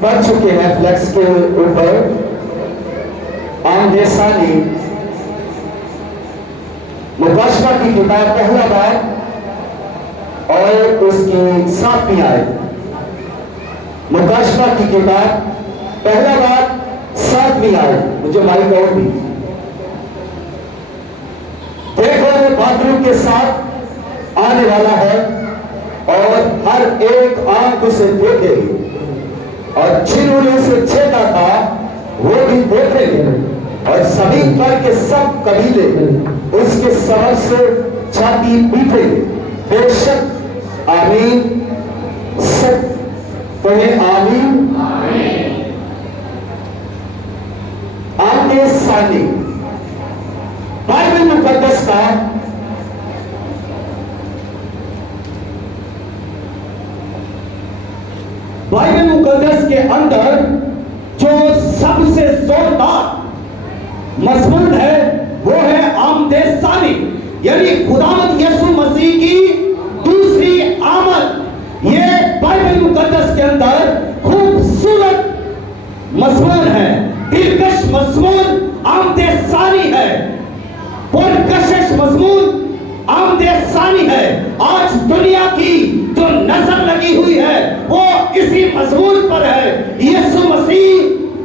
پڑھ چکے ہیں فلیکس کے اوپر آمد ثانی مکاشفہ کی کتاب پہلا باب اور اس کی 7ویں آیت۔ مکاشفہ کی کتاب پہلا باب 7ویں آیت۔ مجھے مائک اور بھی دیکھو وہ بادلوں کے ساتھ آنے والا ہے اور ہر ایک آنکھ اسے دیکھے گی اور جنہوں نے اسے چھیدا تھا وہ بھی دیکھیں گے اور زمین پر کے سب قبیلے اس کے سبب سے چھاتی پیٹیں گے۔ بے شک آمین، سب کہیں آمین۔ آمد ثانی بائبل مقدس کا بائبل مقدس کے اندر جو سب سے زوردار مضمون ہے وہ ہے آمد ثانی، یعنی خداوند یسوع مسیح کی دوسری آمد۔ یہ بائبل مقدس کے اندر خوبصورت مضمون ہے، دلکش مضمون آمد ثانی ہے، پرکشش مضمون آمد ثانی ہے۔ آج دنیا کی جو نظر لگی ہوئی ہے وہ اسی مضمون پر ہے، یسوع مسیح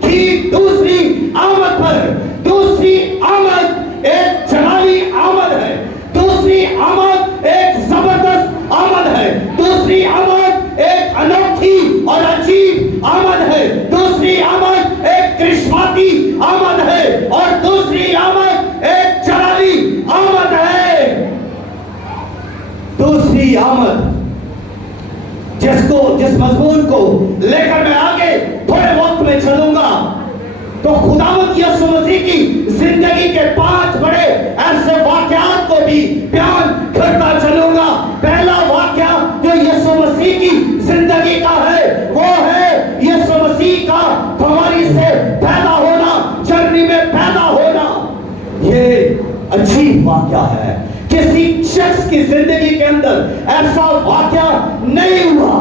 کی دوسری آمد پر۔ دوسری آمد ایک جلالی آمد ہے، دوسری آمد ایک زبردست آمد ہے، دوسری آمد ایک انوکھی اور عجیب آمد ہے، دوسری آمد ایک کرشماتی آمد ہے اور دوسری آمد ایک جلالی آمد ہے۔ دوسری آمد جس مضمون کو لے کر میں آگے تھوڑے وقت میں چلوں گا تو خداوند یسوع مسیح کی زندگی کے 5 بڑے ایسے واقعات کو بھی بیان کرتا چلوں گا۔ پہلا واقعہ جو یسوع مسیح کی زندگی کا ہے وہ ہے یسوع مسیح کا بیماری سے پیدا ہونا، جرنی میں پیدا ہونا۔ یہ عجیب واقعہ ہے، کسی شخص کی زندگی کے اندر ایسا واقعہ نہیں ہوا،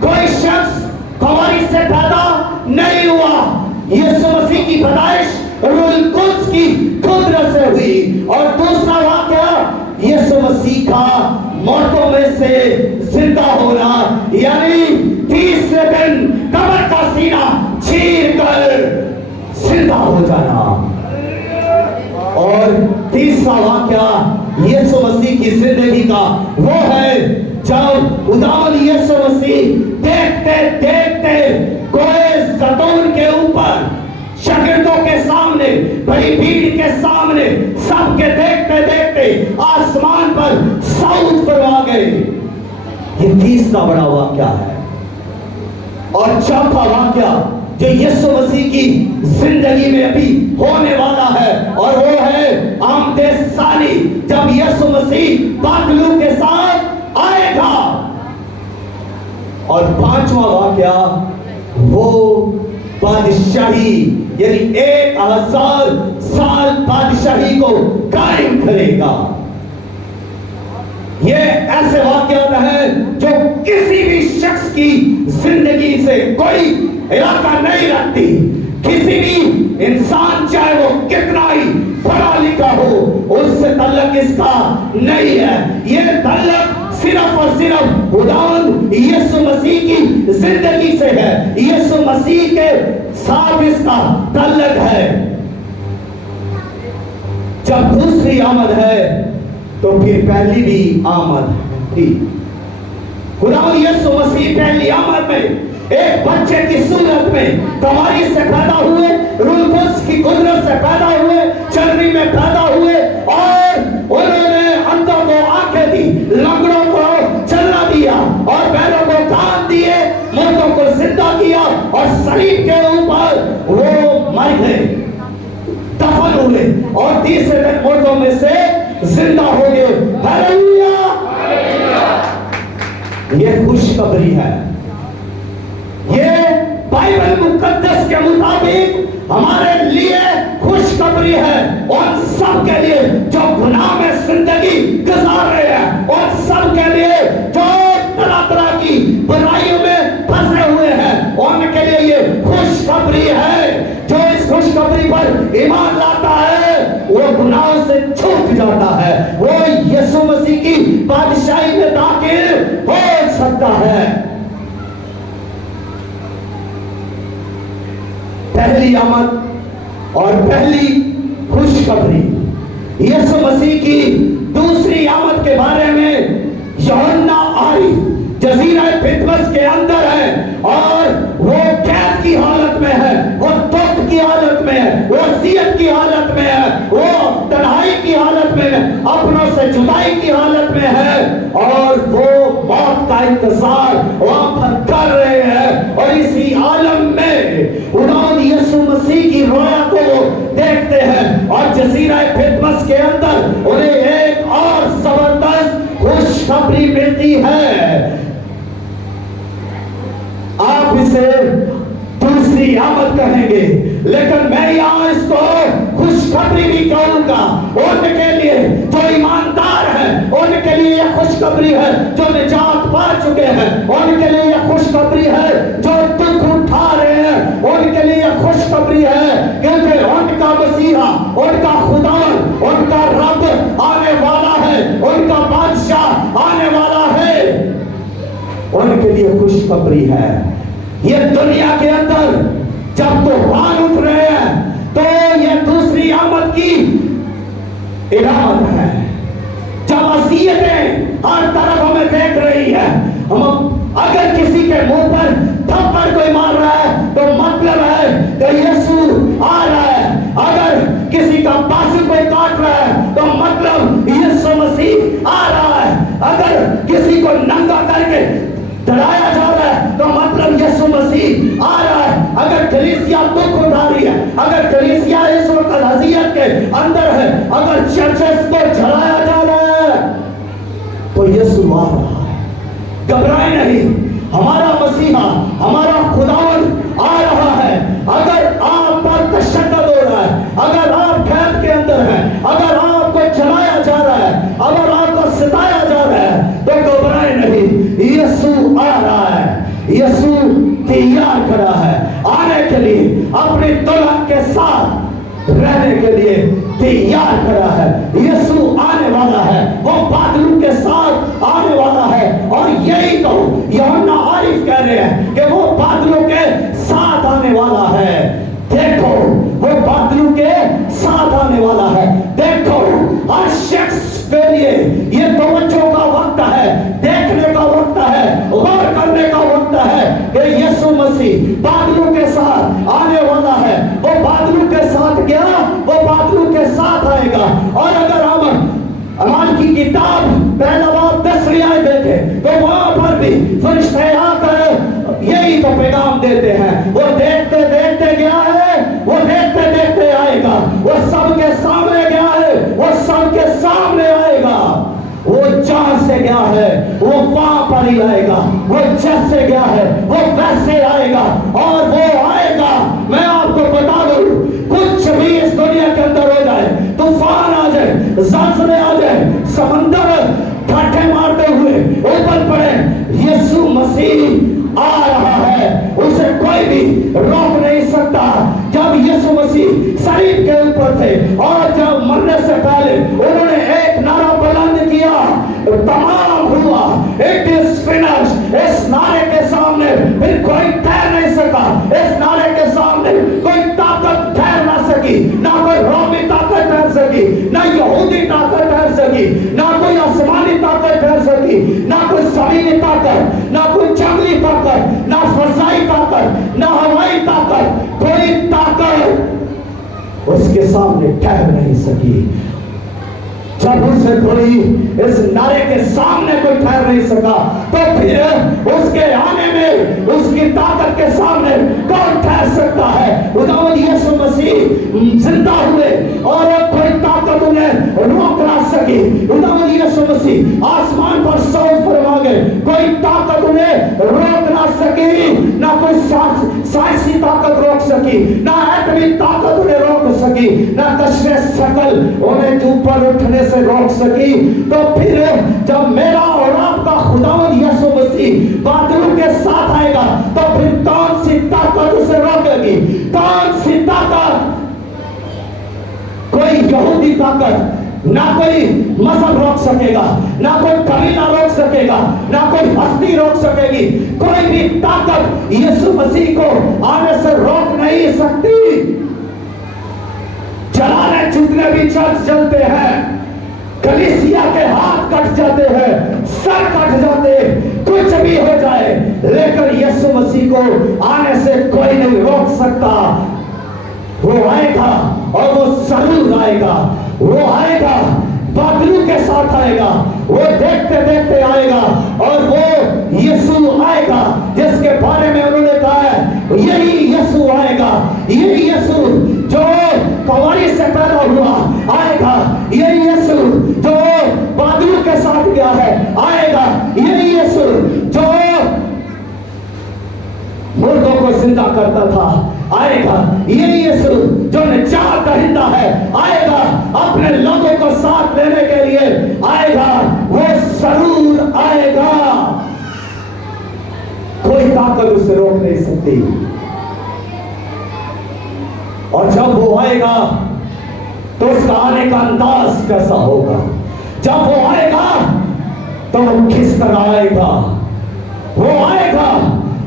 کوئی شخص بیماری سے پیدا نہیں ہوا۔ یسوع مسیح کی پیدائش روح القدس کی قدرت سے ہوئی۔ اور دوسرا واقعہ یسوع مسیح کا موتوں میں سے زندہ ہونا، یعنی 30 دن قبر کا سینہ چیر کر زندہ ہو جانا۔ اور تیسرا واقعہ یسوع مسیح کی زندگی کا وہ ہے جب خداوند یسوع مسیح دیکھتے دیکھتے کوہ زیتون کے اوپر شاگردوں کے سامنے، بڑی بھیڑ کے سامنے، سب کے دیکھتے دیکھتے آسمان پر صعود فرما گئے۔ یہ تیسرا بڑا واقعہ ہے۔ اور چوتھا واقعہ جو یسوع مسیح کی زندگی میں ابھی ہونے والا ہے اور وہ ہے آمد ثانی، جب یسوع مسیح بادلوں کے ساتھ آئے گا۔ اور پانچواں واقعہ وہ بادشاہی، یعنی 1000 سال بادشاہی کو قائم کرے گا۔ یہ ایسے واقعات ہیں جو کسی بھی شخص کی زندگی سے کوئی علاقہ نہیں رکھتی۔ کسی بھی انسان چاہے وہ کتنا ہی پڑھا لکھا ہو، اس سے تعلق اس کا نہیں ہے۔ یہ تعلق صرف اور صرف خداوند یسوع مسیح کی زندگی سے ہے، یسوع مسیح کے ساتھ اس کا تعلق ہے۔ جب دوسری آمد ہے تو پھر پہلی بھی آمد تھی۔ خداوند یسوع مسیح پہلی آمد میں ایک بچے کی صورت میں تماری سے پیدا ہوئے، روح القدس کی قدرت سے پیدا ہوئے، چرنی میں پیدا ہوئے اور انہوں نے اندھوں کو آنکھیں دی، لنگڑوں کو چلنا دیا اور بیروں کو کان دیے، مردوں کو زندہ کیا اور صلیب کے اوپر وہ مر گئے، دفن ہوئے اور تیسرے دن مردوں میں سے زندہ ہو گئے۔ ہلیلویا! یہ خوشخبری ہے۔ یہ بائبل مقدس کے مطابق ہمارے لیے خوشخبری ہے، اور سب کے لیے جو گناہ میں زندگی گزار رہے ہیں، اور سب کے لیے جو طرح طرح کی برائیوں میں پھنسے ہوئے ہیں، ان کے لیے یہ खुशखबरी पर ईमान लाता है वो गुनाह से छूट जाता है, वो यीशु मसीह की बादशाही में दाखिल हो सकता है। पहली आमद और पहली खुशखबरी यीशु मसीह की दूसरी आमद के बारे में यूहन्ना आरिफ जजीरा फित्मस के अंदर है और वो कैद की हालत में है, वो दुख की हालत में है, वो वसीयत की हालत में है, वो तन्हाई की हालत में है, अपनों से जुदाई की हालत में है और वो मौत का इंतजार वहां पर कर रहे हैं। और इसी आलम में उन्होंने यीशु मसीह की रोया को देखते हैं और जजीरा फित्मस के अंदर उन्हें एक और जबरदस्त खुशखबरी मिलती है। आप इसे दूसरी आमद कहेंगे, लेकिन मैं यहाँ इसको खुशखबरी भी कहूंगा। उनके लिए जो ईमानदार है उनके लिए यह खुशखबरी है, जो निजात पा चुके हैं उनके लिए यह खुशखबरी है, जो दुख उठा रहे हैं उनके लिए यह खुशखबरी है, क्योंकि उनका मसीहा, उनका खुदावन, उनका रब आने वाला है, उनका बादशाह आने वाला है, उनके लिए खुशखबरी है। ये दुनिया के अंदर जब तूफान उठ रहे हैं तो ये दूसरी आमद की इलामत है। जब असीयतें हर तरफ हमें देख रही है, हम अगर किसी के मुंह पर थप्पड़ कोई मार रहा है तो मतलब है कि यीशु आ रहा है, अगर किसी का बाजू कोई काट रहा है तो मतलब यीशु मसीह आ रहा है, अगर किसी को नंगा करके डराया जा रहा है तो मतलब यीशु मसीह आ रहा है, अगर कलीसिया दुख उठा रही है, अगर कलीसिया इस वक्त अज़ियत के अंदर है, अगर चर्चेस को जलाया जा रहा है तो यीशु आ रहा है। घबराए नहीं, हमारा मसीहा, हमारा खुदावन आ रहा है। अगर आप पर तशद्दुद हो रहा है, अगर आप कैद के अंदर हैं, अगर आपको जलाया जा रहा है, अगर आपको सताया जा रहा है तो घबराए नहीं, यीशु आ रहा है। यीशु तैयार खड़ा है आने के लिए, अपनी दुल्हन के साथ रहने के लिए तैयार खड़ा है। यीशु आने वाला है, वो बादलों के साथ आने वाला है। और यही तो यूहन्ना आरिफ कह रहे हैं कि वो बादलों के साथ आने वाला है। देखो वो बादलों के साथ आने वाला है। देखो हर शख्स के लिए ये तवज्जो का वक्त है, देखने का वक्त है, गौर करने का वक्त है कि यीशु मसीह बादलों के साथ आने वाला है। वो बादलों के साथ गया, वो बादलों के साथ आएगा। और अगर हम अमाल की किताब पहला बाब 10 आयत देखे तो वहां पर भी फरिश्ते आकर यही तो पैगाम देते हैं। वो देखते देखते गया है, वो देखते देखते आएगा, वो सबके सामने गया है, वो सबके सामने आएगा। वो जहां से गया है वो वहां पर ही आएगा, वो जैसे गया है वो वैसे आएगा और वो आएगा। मैं आपको बता दूं, कुछ भी इस दुनिया के अंदर हो जाए, तूफान आ जाए, ज़लज़ले आ जाए, समंदर ठाठे मारते हुए ऊपर पड़े, यीशु मसीह आ रहा है, उसे कोई भी रोक नहीं सकता। जब यीशु मसीह सलीब के ऊपर थे और जब मरने से पहले उन्होंने एक नारा बुलंद किया, तमाम हुआ, इट इज फिनिश्ड। इस नारे के सामने फिर कोई ठहर नहीं सका, इस नारे के सामने कोई ताकत ठहर ना सकी, ना कोई रोमी ताकत ठहर सकी, ना यहूदी ताकत ठहर सकी, ना कोई आसमानी ताकत ठहर सकी, ना कोई जमीनी ताकत, ना कोई जंगली ताकत, ना फजाई ताकत, ना हवाई ताकत, कोई ताकत उसके सामने ठहर नहीं सकी। जब उसे कोई इस नारे के सामने कोई ठहर नहीं सका तो फिर उसके आने में, उसकी ताकत के सामने कौन ठहर सकता है? खुदावंद यीशु मसीह जिंदा हुए और अब कोई ताकत उन्हें रोक ना सकी। खुदावंद यीशु मसीह आसमान पर सौर फरमा गए, कोई ताकत उन्हें रोक ना सकी, ना कोई साइंसी ताकत रोक सकी, ना एटमी ताकत उन्हें रोक सकी, ना कशरे शकल उन्हें ऊपर उठने से रोक सकी। तो फिर जब मेरा और आपका खुदावंद यीशु मसीह बादलों के साथ आएगा तो फिर कौन सी ताकत उसे रोकेगी? कौन सी ताकत बाहरी ताकत, ना कोई मजहब रोक सकेगा, ना कोई कबीला रोक सकेगा, ना कोई हस्ती रोक सकेगी, कोई भी ताकत यीशु मसीह को आने से रोक नहीं सकती। चलाने जितने भी चर्च चलते हैं, कलीसिया के हाथ कट जाते हैं, सर कट जाते, कुछ भी हो जाए, लेकिन यीशु मसीह को आने से कोई नहीं रोक सकता। वो आएगा और वो जरूर आएगा, वो आएगा, बादलों के साथ आएगा, वो देखते देखते आएगा, और वो यीशु आएगा जिसके बारे में उन्होंने कहा है, यही यीशु आएगा, यही यीशु जो कवारी से पैदा हुआ आएगा, यही यीशु जो बादलों के साथ गया है आएगा, यही यीशु जो मुर्दों को जिंदा करता था आएगा, यही यीशु जो निजात दहिंदा है आएगा, अपने लोगों को साथ लेने के लिए आएगा, वो जरूर आएगा। कोई ताकत उसे रोक नहीं सकती। और जब वो आएगा तो उसका आने का अंदाज कैसा होगा? जब वो आएगा तो वो किस तरह आएगा? वो आएगा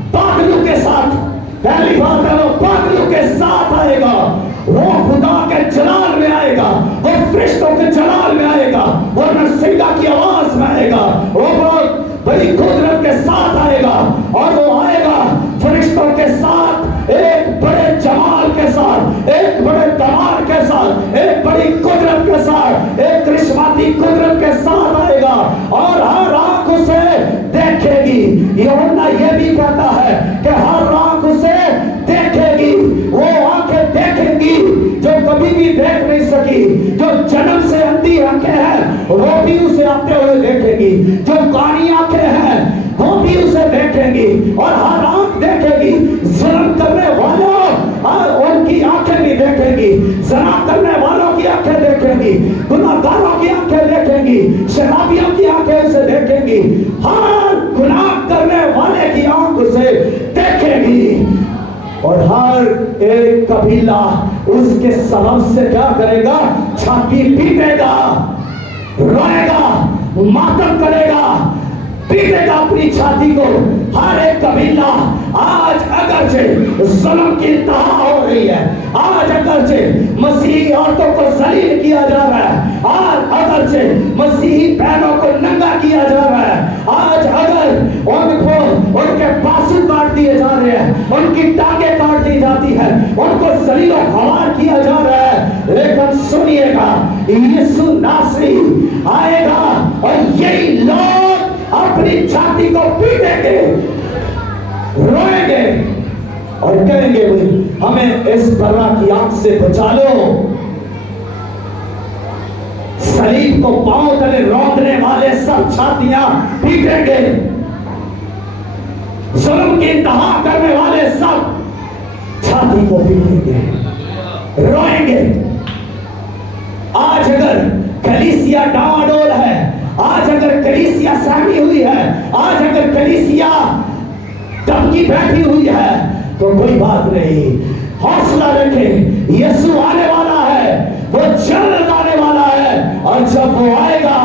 बादलों के साथ, पहली बात है वो बादलों के साथ आएगा, वो खुदा के जलाल में आएगा, वो फरिश्तों के जलाल में आएगा, वो नरसिंगा की आवाज में आएगा, वो बहुत बड़ी कुदरत के साथ आएगा, और वो आएगा फरिश्तों के साथ, एक बड़े जमाल के साथ, एक बड़े दमाल के साथ, एक बड़ी कुदरत के साथ, एक करिश्माती कुदरत के साथ आएगा, और हर आंख उसे देखेगी। यूहन्ना ये भी कहता है कि हर आंख उसे देखेगी, वो आंखें देखेंगी जो कभी भी देख नहीं सकी, जो जन्म से अंधी आंखें हैं वो भी उसे आते हुए देखेगी, जो कानी आंखें हैं वो भी उसे देखेंगी, और हर आंख देखेगी। जुल्म करने वालों और उनकी आंखें भी देखेंगी, ज़ना करने वालों की आंखें देखेंगी, गुनाहगारों की आंखें देखेंगी, शराबियों की आंखें उसे देखेंगी, हर गुनाह करने वाले की आंख उसे देखेगी, और हर एक कबीला उसके सबब से क्या करेगा? छाती पीटेगा, रोएगा, मातम करेगा, पीटेगा अपनी छाती को। हर एक कबीला आज अगर से जुल्म की इंतहा हो रही है, आज अगर से मसीही औरतों को जलील किया जा रहा है, आज अगर से मसीही बहनों को नंगा किया जा रहा है, आज अगर उनको उनके बाजू काट दिए जा रहे हैं, उनकी टांगें काट दी जाती है, उनको जलील और खवार किया जा रहा है, लेकिन सुनिएगा यीशु नासरी आएगा और यही लोग अपनी छाती को पीटेंगे, रोएंगे और कहेंगे हमें इस बर्रा की आंख से बचा लो। सलीब को पांव तले रौंदने वाले सब छातियां पीटेंगे, जुल्म की इंतहा करने वाले सब छाती को पीटेंगे, रोएंगे। आज अगर कलीसिया डामाडोल है, आज अगर कलीसिया सहमी हुई है, आज अगर कलीसिया दबकी बैठी हुई है, तो कोई बात नहीं, हौसला रखें, यीशु आने वाला है, वो जल्द आने वाला है, और जब वो आएगा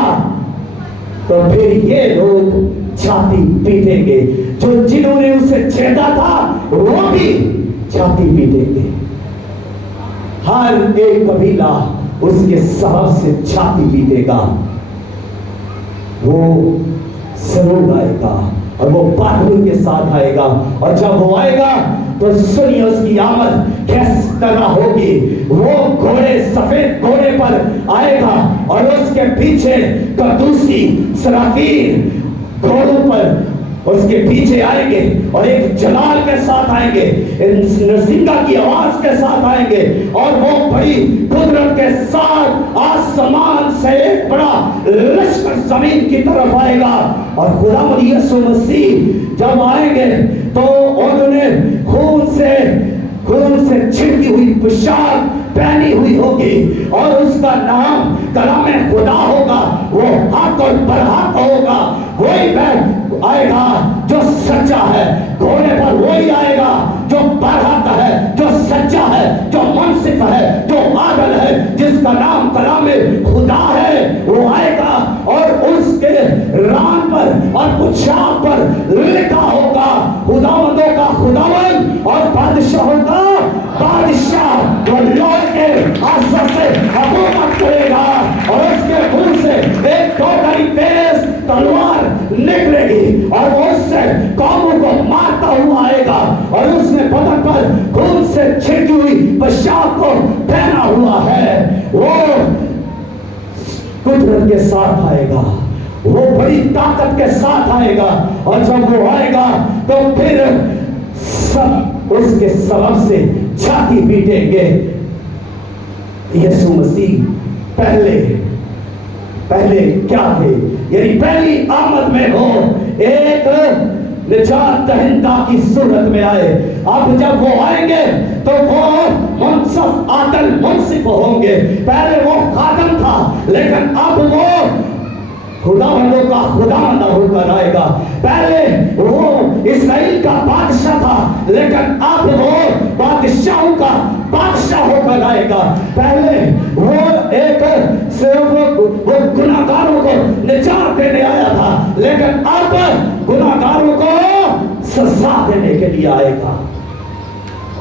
तो फिर ये लोग छाती पीटेंगे, जो जिन्होंने उसे छेड़ा था वो भी छाती पीटेंगे। हर एक कबीला उसके सबब से छाती पीटेगा, वो जरूर आएगा, और वो बादलों के साथ आएगा, और जब वो आएगा तो सुनिए उसकी आमद किस तरह होगी। वो घोड़े, सफेद घोड़े पर आएगा, और उसके पीछे कदूसी सराफीर घोड़ों पर उसके पीछे आएंगे, और एक जलाल के साथ आएंगे, नरसिंगा की आवाज के साथ आएंगे, और वो बड़ी कुदरत के साथ आसमान से एक बड़ा लश्कर जमीन की तरफ आएगा। और खुदावंद यीशु मसीह जब आएंगे तो उन्होंने खून से छिड़की हुई पोशाक पहनी हुई होगी, और उसका नाम कलामे खुदा होगा, वो हक और बरहक होगा। वही आएगा जो सच्चा है, घोड़े पर वही आएगा जो बरहक है, जो सच्चा है, जो मुनसिफ है, जो आदल है, जिसका नाम कलाम खुदा है, वो आएगा और उसके रान पर और पुछाक पर लिखा होगा खुदावंदों का खुदावंद और बादशाहों का बादशाह। वो लौट के आसमान से हुकूमत करेगा और उसके मुंह से एक कौड़ी तेज तलवार निकलेगी और वो उससे कौमों को मारता हुआ आएगा और उसने बदन पर खून से छिड़की हुई पोशाक को पहना हुआ है। वो कुदरत के साथ आएगा, वो बड़ी ताकत के साथ आएगा और जब वो आएगा तो फिर सब उसके सबब से छाती पीटेंगे। यीशु मसीह पहले क्या थे, यानी पहली आमद में हो एक निजात दहिंदा की सूरत में आए। अब जब वो आएंगे तो वो मुनसफ आदल मुनसिफ होंगे। पहले वो खादम था लेकिन अब वो खुदावंदों का खुदावंद होकर आएगा। पहले वो इस्राएल का बादशाह था लेकिन अब वो बादशाहों का बादशाह होकर आएगा। पहले वो एक सिर्फ वो गुनाहगारों को निजात देने आया था लेकिन अब गुनाहगारों को सजा देने के लिए आएगा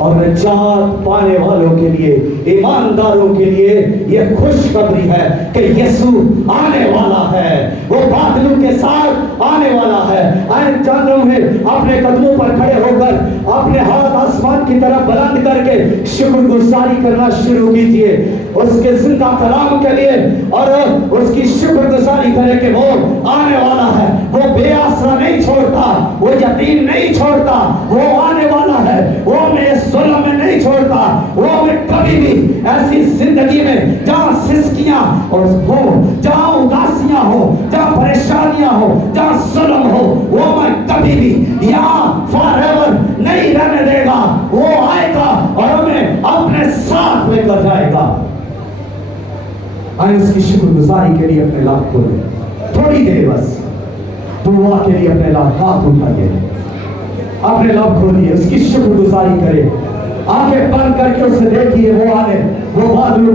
और निजात पाने वालों के लिए, ईमानदारों के लिए यह खुशखबरी है कि यीशु आने वाला है, वो बादलों के साथ आने वाला है। आए जानों में अपने कदमों पर खड़े होकर अपने हाथ आसमान की तरफ बुलंद करके शुक्रगुजारी करना शुरू कीजिए उसके जिंदा कलाम के लिए और उसकी शुक्रगुजारी करें कि वो आने वाला है। वो बेआसरा नहीं छोड़ता, वो यतीम नहीं छोड़ता, वो आने वाला है। वो हमें जुल्म में नहीं छोड़ता, वो हमें कभी भी ऐसी जिंदगी में जहां सिसकियां और हो, जहां उदासियां हो, जहां परेशानियां हो, जहां जुल्म हो, वो हमें कभी भी यहाँ फॉरएवर नहीं रहने देगा। वो आएगा और हमें अपने साथ लेकर जाएगा। आए उसकी शुक्रगुजारी के लिए अपने लाभ खोलें, थोड़ी देर बस दुआ के लिए अपने लाभ हाथ उठाइए, अपने लाभ खोलिए, उसकी शुक्रगुजारी करें, आंखें बंद करके उसे देखिए। वो आने, वो बादलों